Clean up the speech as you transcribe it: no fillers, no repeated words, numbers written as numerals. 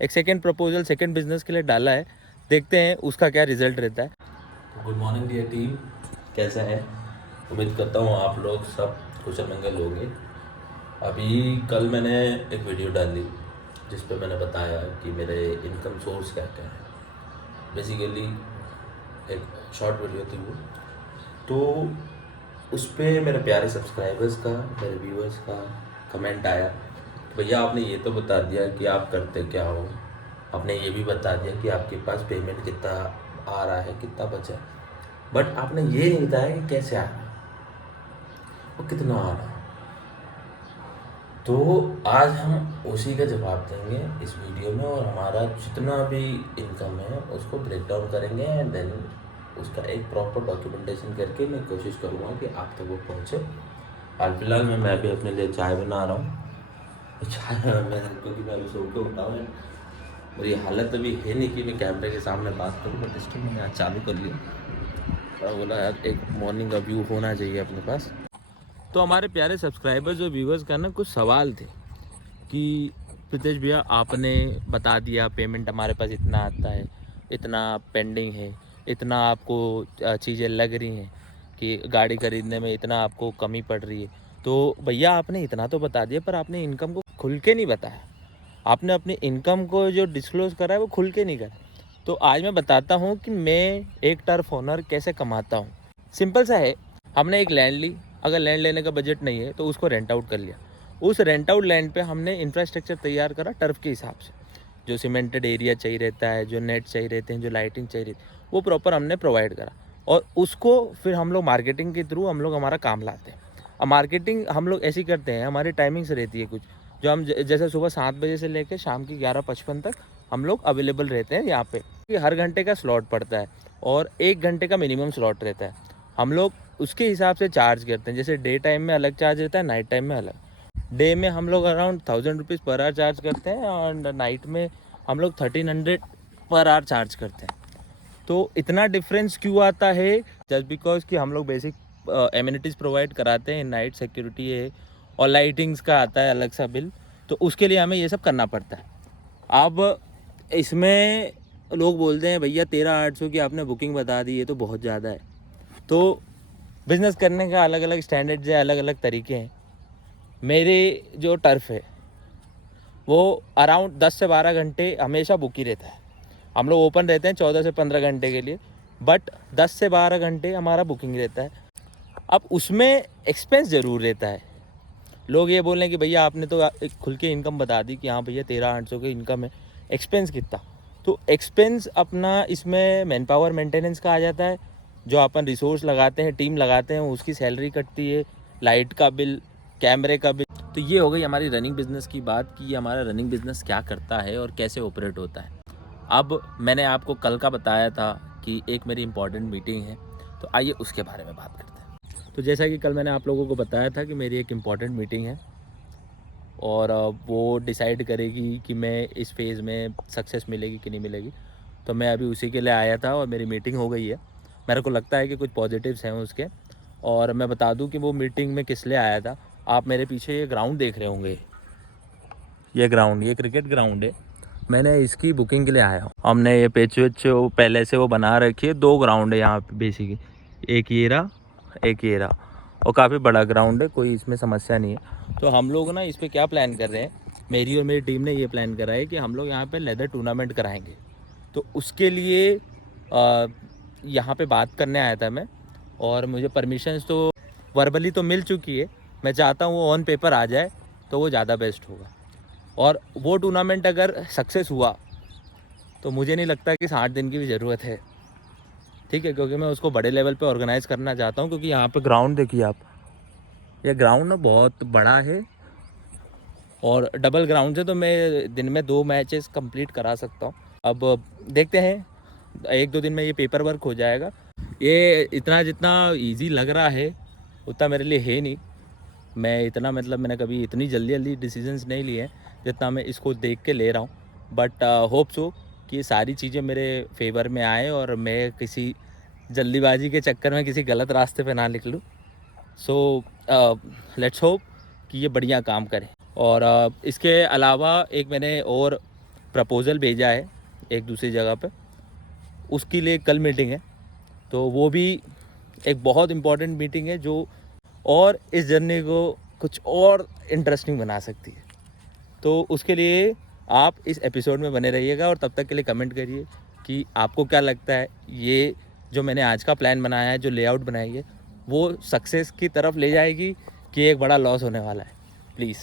एक second proposal second business के लिए डाला है, देखते हैं उसका क्या रिजल्ट रहता है। गुड मॉर्निंग डियर टीम, कैसा है? उम्मीद करता हूँ आप लोग सब कुशल मंगल होंगे। अभी कल मैंने एक वीडियो डाली जिस पे मैंने बताया कि मेरे इनकम सोर्स क्या क्या है। बेसिकली एक शॉर्ट वीडियो थी वो, तो उस पर मेरे प्यारे सब्सक्राइबर्स का, मेरे व्यूअर्स का कमेंट आया, भैया आपने ये तो बता दिया कि आप करते क्या हो, आपने ये भी बता दिया कि आपके पास पेमेंट कितना आ रहा है, कितना बचा है, बट आपने ये नहीं बताया कि कैसे आ रहा है और कितना आ रहा है। तो आज हम उसी का जवाब देंगे इस वीडियो में, और हमारा जितना भी इनकम है उसको ब्रेक डाउन करेंगे एंड देन उसका एक प्रॉपर डॉक्यूमेंटेशन करके मैं कोशिश करूँगा कि आप तक वो पहुँचे। हाल फिलहाल में मैं भी अपने लिए चाय बना रहा हूँ। चाय मैं क्योंकि मैं अभी सो के उठा हूँ, मेरी हालत अभी है नहीं कि मैं कैमरे के सामने बात करूँ, बट इसको मैंने आज चालू कर लिया और बोला यार एक मॉर्निंग का व्यू होना चाहिए अपने पास। तो हमारे प्यारे सब्सक्राइबर्स और व्यूवर्स का ना कुछ सवाल थे कि प्रीतेश भैया आपने बता दिया पेमेंट हमारे पास इतना आता है, इतना पेंडिंग है, इतना आपको चीज़ें लग रही हैं कि गाड़ी खरीदने में इतना आपको कमी पड़ रही है, तो भैया आपने इतना तो बता दिया पर आपने इनकम को खुल के नहीं बताया। आपने अपनी इनकम को जो डिस्क्लोज़ करा है वो खुल के नहीं करा। तो आज मैं बताता हूँ कि मैं एक टर्फ ओनर कैसे कमाता हूँ। सिंपल सा है, हमने एक लैंड ली, अगर लैंड लेने का बजट नहीं है तो उसको रेंट आउट कर लिया। उस रेंट आउट लैंड पे हमने इंफ्रास्ट्रक्चर तैयार करा टर्फ के हिसाब से, जो सीमेंटेड एरिया चाहिए रहता है, जो नेट चाहिए रहते हैं, जो लाइटिंग चाहिए रहती है, वो प्रॉपर हमने प्रोवाइड करा। और उसको फिर हम लोग मार्केटिंग के थ्रू हम लोग हमारा काम लाते हैं। अब मार्केटिंग हम लोग ऐसी करते हैं, हमारी टाइमिंग्स रहती है कुछ, जो हम जैसे सुबह 7 बजे से लेकर शाम की 11:55 तक हम लोग अवेलेबल रहते हैं यहाँ पे। हर घंटे का स्लॉट पड़ता है और 1 घंटे का मिनिमम स्लॉट रहता है। हम लोग उसके हिसाब से चार्ज करते हैं, जैसे डे टाइम में अलग चार्ज रहता है, नाइट टाइम में अलग। डे में हम लोग around 1000 rupees per hour charge करते हैं और नाइट में हम लोग 1300 पर आवर चार्ज करते हैं। तो इतना डिफरेंस क्यों आता है? जस्ट बिकॉज कि हम लोग बेसिक एमिनिटीज़ प्रोवाइड कराते हैं, नाइट सिक्योरिटी है और लाइटिंग्स का आता है अलग सा बिल, तो उसके लिए हमें ये सब करना पड़ता है। अब इसमें लोग बोलते हैं भैया 13,800 की आपने बुकिंग बता दी, ये तो बहुत ज़्यादा है। तो बिज़नेस करने का अलग अलग स्टैंडर्ड्स है, अलग अलग तरीके हैं। मेरे जो टर्फ है वो अराउंड 10 से 12 घंटे हमेशा बुक ही रहता है। हम लोग ओपन रहते हैं 14 से 15 घंटे के लिए, बट 10 से 12 घंटे हमारा बुकिंग रहता है। अब उसमें एक्सपेंस ज़रूर रहता है। लोग ये बोल रहे हैं कि भैया आपने तो एक खुल के इनकम बता दी कि हाँ भैया 13,800 की इनकम है, एक्सपेंस कितना? तो एक्सपेंस अपना इसमें मैन पावर मेंटेनेंस का आ जाता है, जो अपन रिसोर्स लगाते हैं, टीम लगाते हैं, उसकी सैलरी कटती है, लाइट का बिल, कैमरे का बिल। तो ये हो गई हमारी रनिंग बिजनेस की बात कि हमारा रनिंग बिजनेस क्या करता है और कैसे ऑपरेट होता है। अब मैंने आपको कल का बताया था कि एक मेरी इंपॉर्टेंट मीटिंग है, तो आइए उसके बारे में बात करते हैं। तो जैसा कि कल मैंने आप लोगों को बताया था कि मेरी एक इम्पॉर्टेंट मीटिंग है और वो डिसाइड करेगी कि मैं इस फेज़ में सक्सेस मिलेगी कि नहीं मिलेगी। तो मैं अभी उसी के लिए आया था और मेरी मीटिंग हो गई है। मेरे को लगता है कि कुछ पॉजिटिव्स हैं उसके। और मैं बता दूं कि वो मीटिंग में किस लिए आया था। आप मेरे पीछे ये ग्राउंड देख रहे होंगे, ये ग्राउंड, ये क्रिकेट ग्राउंड है। मैंने इसकी बुकिंग के लिए आया हूँ। हमने ये पिच विच पहले से वो बना रखी है। 2 ग्राउंड है यहाँ पे बेसिकली, एक ये रहा, एक ये रहा, और काफ़ी बड़ा ग्राउंड है, कोई इसमें समस्या नहीं है। तो हम लोग ना इस पर क्या प्लान कर रहे हैं, मेरी और मेरी टीम ने ये प्लान करा है कि हम लोग यहाँ पे लेदर टूर्नामेंट कराएंगे। तो उसके लिए यहाँ पे बात करने आया था मैं, और मुझे परमिशंस तो वर्बली तो मिल चुकी है। मैं चाहता हूँ वो ऑन पेपर आ जाए तो वो ज़्यादा बेस्ट होगा। और वो टूर्नामेंट अगर सक्सेस हुआ तो मुझे नहीं लगता कि 60 दिन की भी ज़रूरत है, ठीक है, क्योंकि मैं उसको बड़े लेवल पे ऑर्गेनाइज़ करना चाहता हूँ। क्योंकि यहाँ पे ग्राउंड देखिए आप, ये ग्राउंड ना बहुत बड़ा है और डबल ग्राउंड से तो मैं दिन में 2 मैचेस कंप्लीट करा सकता हूँ। अब देखते हैं, 1-2 दिन में ये पेपर वर्क हो जाएगा। ये इतना जितना ईजी लग रहा है उतना मेरे लिए है नहीं। मैं इतना मतलब मैंने कभी इतनी जल्दी जल्दी डिसीजंस नहीं लिए हैं जितना मैं इसको देख के ले रहा हूँ। बट होप सो कि ये सारी चीज़ें मेरे फेवर में आए और मैं किसी जल्दीबाजी के चक्कर में किसी गलत रास्ते पे ना निकलूँ। सो लेट्स होप कि ये बढ़िया काम करें। और इसके अलावा एक मैंने और प्रपोज़ल भेजा है एक दूसरी जगह पे, उसके लिए कल मीटिंग है। तो वो भी एक बहुत इम्पॉर्टेंट मीटिंग है जो और इस जर्नी को कुछ और इंटरेस्टिंग बना सकती है। तो उसके लिए आप इस एपिसोड में बने रहिएगा और तब तक के लिए कमेंट करिए कि आपको क्या लगता है ये जो मैंने आज का प्लान बनाया है, जो लेआउट बनाई है, वो सक्सेस की तरफ ले जाएगी कि एक बड़ा लॉस होने वाला है। प्लीज़